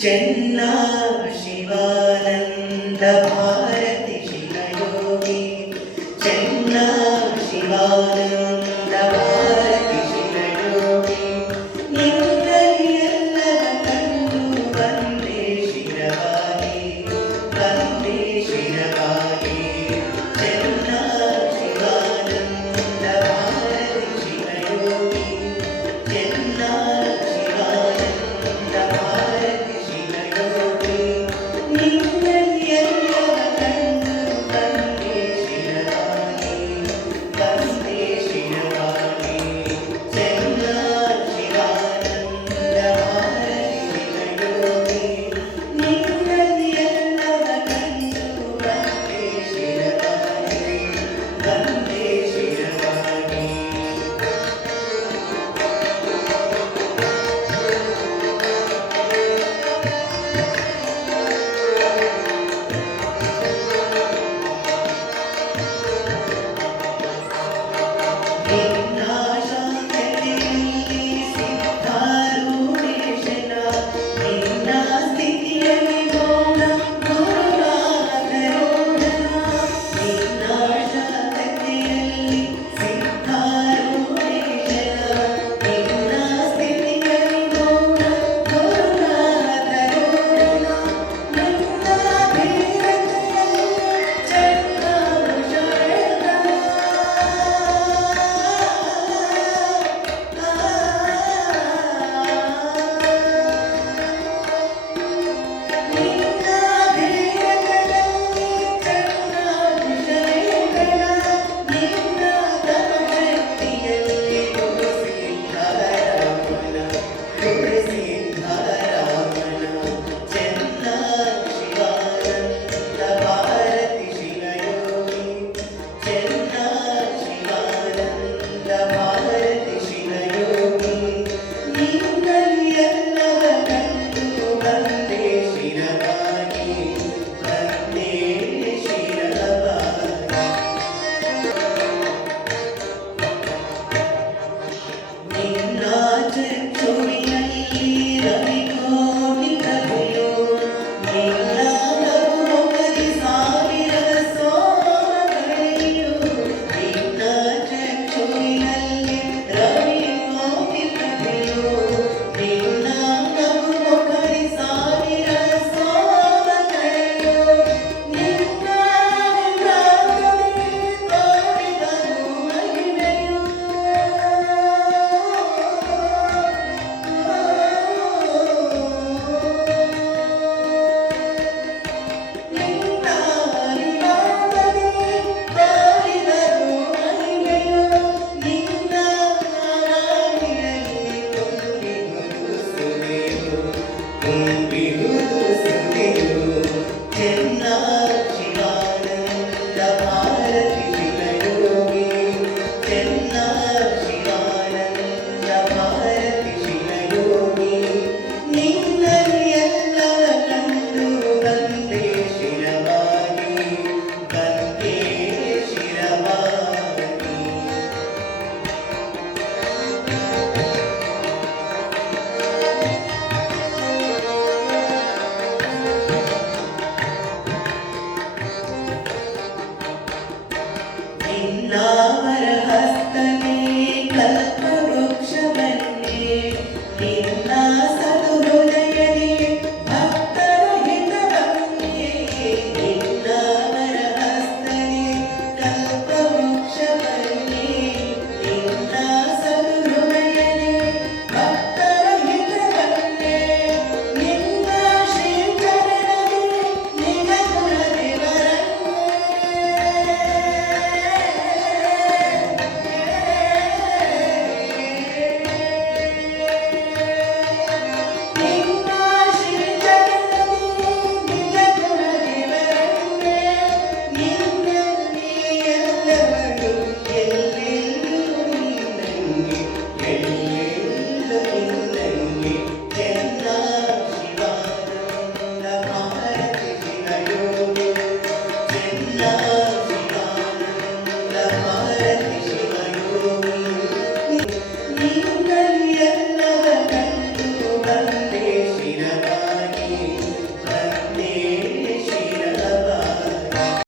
ಚೆನ್ನ ಶಿವಾನಂದ ಭಾರತಿ ಶಿವಯೋಗಿ ಚೆನ್ನ ಶಿವಾನಂದ ಭಾರತಿ ಶಿವಯೋಗಿ ನಿನ್ನಲ್ಲಿ ಎಲ್ಲವ ಕಂಡು ಬಂದೇ ಶಿರವಾಗಿ ಬಂದೇ ಶಿರವಾಗಿ ಚೆನ್ನ ಶಿವಾನಂದ ಭಾರತಿ ಶಿವಯೋಗಿ ಚೆನ್ನ ಶಿವಾನಂದ ಭಾರತಿ ಶಿವಯೋಗಿ ನಿನ್ನಲ್ಲಿ ಎಲ್ಲವ ಕಂಡು ಬಂದೇ ಶಿರವಾಗಿ ಬಂದೇ ಶಿರವಾಗಿ ಚೆನ್ನ ಶಿವಾನಂದ ಭಾರತಿ ಶಿವಯೋಗಿ ನಿನ್ನಲ್ಲಿ ಎಲ್ಲವ ಕಂಡು ಬಂದೇ ಶಿರವಾಗಿ ಬಂದೇ ಶಿರವಾಗಿ ನಿನ್ನ ಶಾಂತತೆಯಲ್ಲಿ ಸಿದ್ಧಾರೂಢೇಶನ ನಿನ್ನ ಸ್ಥಿತಿಯಲ್ಲಿ ಮೌನ ಗುರುನಾಥರೋಢನ ನಿನ್ನ ಶಾಂತತೆಯಲ್ಲಿ ಸಿದ್ಧಾರೂಢೇಶನ ನಿನ್ನ ಸ್ಥಿತಿಯಲ್ಲಿ ಮೌನ ಗುರುನಾಥರೋಢನ ನಿನ್ನ ಧೀರತೆಯಲ್ಲಿ